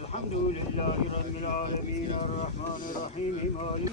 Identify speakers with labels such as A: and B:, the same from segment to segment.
A: الحمد لله رب العالمين. الرحمن الرحيم مالك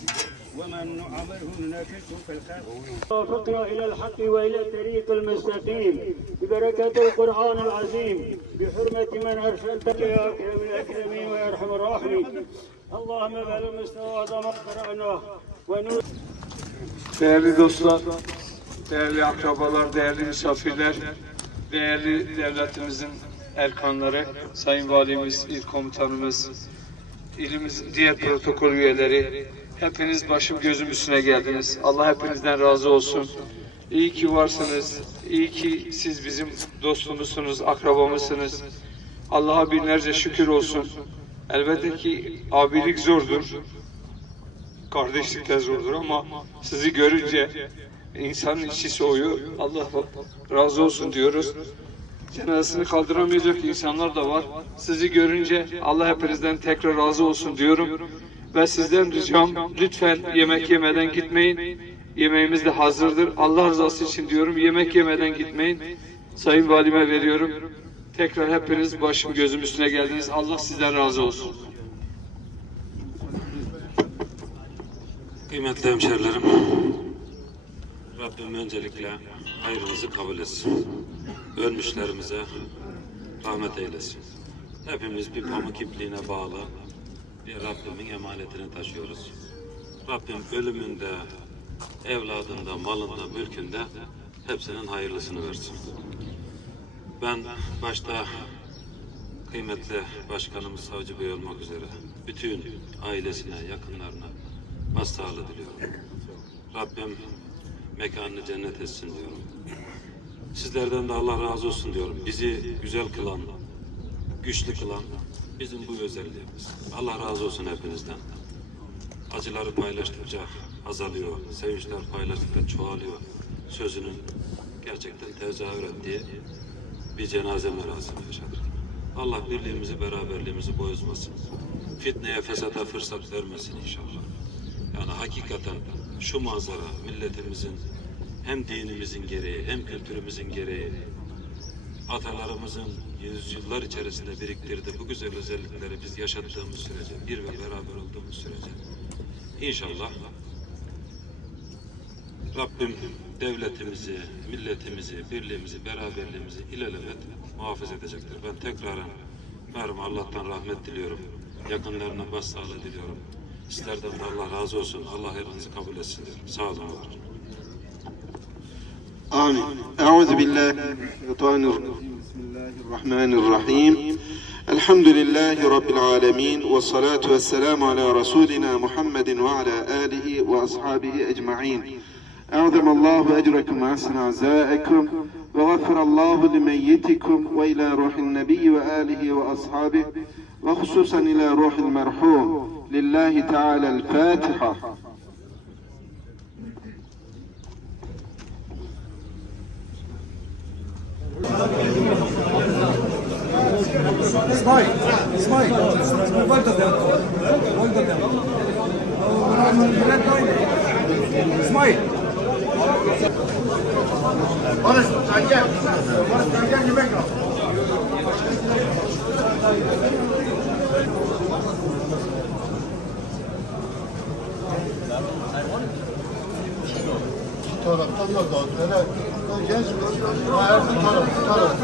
A: ومن نعمره ننافسه في الخلق وفقنا إلى الحق وإلى الطريق المستقيم ببركة القرآن العظيم بحرمة من أرسلتك يا أكرم الأكرمين ويا أرحم الراحمين اللهم بل المستوى ما قرأناه ونور
B: Değerli dostlar, değerli akrabalar, değerli misafirler, değerli devletimizin erkanları, Sayın Valimiz, İl Komutanımız, ilimiz diğer protokol üyeleri, hepiniz başım gözüm üstüne geldiniz. Allah hepinizden razı olsun. İyi ki varsınız, iyi ki siz bizim dostumuzsunuz, akrabamızsınız. Allah'a binlerce şükür olsun. Elbette ki abilik zordur. Kardeşlik de zordur ama sizi görünce insanın içi soğuyor. Allah razı olsun diyoruz. Cenazesini kaldıramayacak insanlar da var. Sizi görünce Allah hepinizden tekrar razı olsun diyorum. Ve sizden ricam lütfen yemek yemeden gitmeyin. Yemeğimiz de hazırdır. Allah rızası için diyorum yemek yemeden gitmeyin. Sayın Valime veriyorum. Tekrar hepiniz başım gözüm üstüne geldiniz. Allah sizden razı olsun.
C: Kıymetli hemşerilerim, Rabbim öncelikle hayrınızı kabul etsin. Ölmüşlerimize rahmet eylesin. Hepimiz bir pamuk ipliğine bağlı bir Rabbimin emanetini taşıyoruz. Rabbim ölümünde, evladında, malında, mülkünde hepsinin hayırlısını versin. Ben başta kıymetli başkanımız Savcı Bey olmak üzere bütün ailesine, yakınlarına başsağlığı diliyorum. Rabbim mekanını cennet etsin diyorum. Sizlerden de Allah razı olsun diyorum. Bizi güzel kılan, güçlü kılan bizim bu özelliğimiz. Allah razı olsun hepinizden. Acıları paylaştıkça azalıyor, sevinçler paylaştıkça çoğalıyor. Sözünün gerçekten tezahür ettiği bir cenaze merasimi yaşadık. Allah birliğimizi, beraberliğimizi bozmasın. Fitneye, fesata fırsat vermesin inşallah. Yani hakikaten şu manzara milletimizin hem dinimizin gereği hem kültürümüzün gereği atalarımızın yüzyıllar içerisinde biriktirdiği bu güzel özellikleri biz yaşattığımız sürece, bir ve beraber olduğumuz sürece inşallah Rabbim devletimizi, milletimizi, birliğimizi, beraberliğimizi ilelebet muhafaza edecektir. Ben tekraren merhum Allah'tan rahmet diliyorum. Yakınlarına başsağlığı diliyorum. Sizlerden de Allah razı olsun. Allah hayrınızı kabul etsin diyorum. Sağ olun. var.
D: آمين. أعوذ بالله من الشيطان الرجيم. بسم الله الرحمن الرحيم. الحمد لله رب العالمين والصلاة والسلام على رسولنا محمد وعلى آله وأصحابه أجمعين. أعظم الله أجركم وأحسن عزاءكم وغفر الله لميتكم وإلى روح النبي وآله وأصحابه وخصوصا إلى روح المرحوم لله تعالى الفاتحة.
E: Smile, smile. Volta dentro. Volta dentro. Smile. Barış, sen gel. Barış, sen gel yemek al.
F: taraftan da daha böyle genç hayatın tarafı tarafı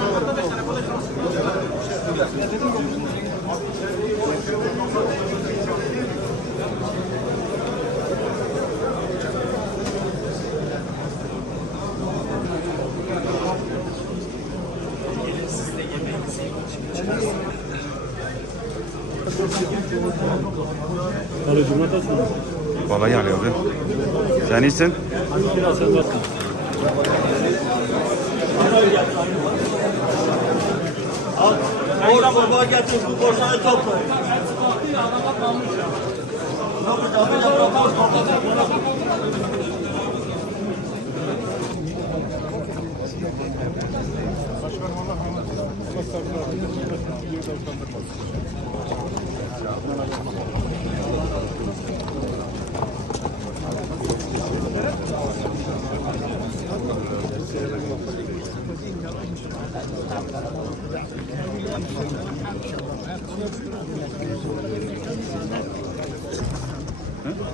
G: Kolay yani abi. Sen iyisin?
H: Borsa baba getir bu borsayı topla.
I: Başkanım Allah hamd olsun. Allah sabırlar. Allah sabırlar.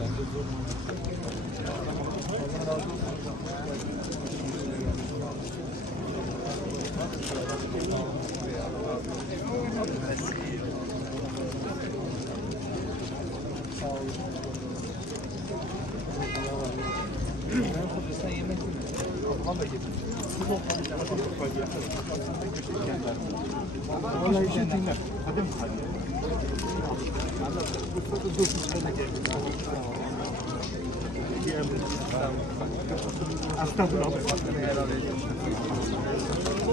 J: Ben kafesinden yemek yemedim. Ablam da getirdi.
H: Vallahi şey. Hadi.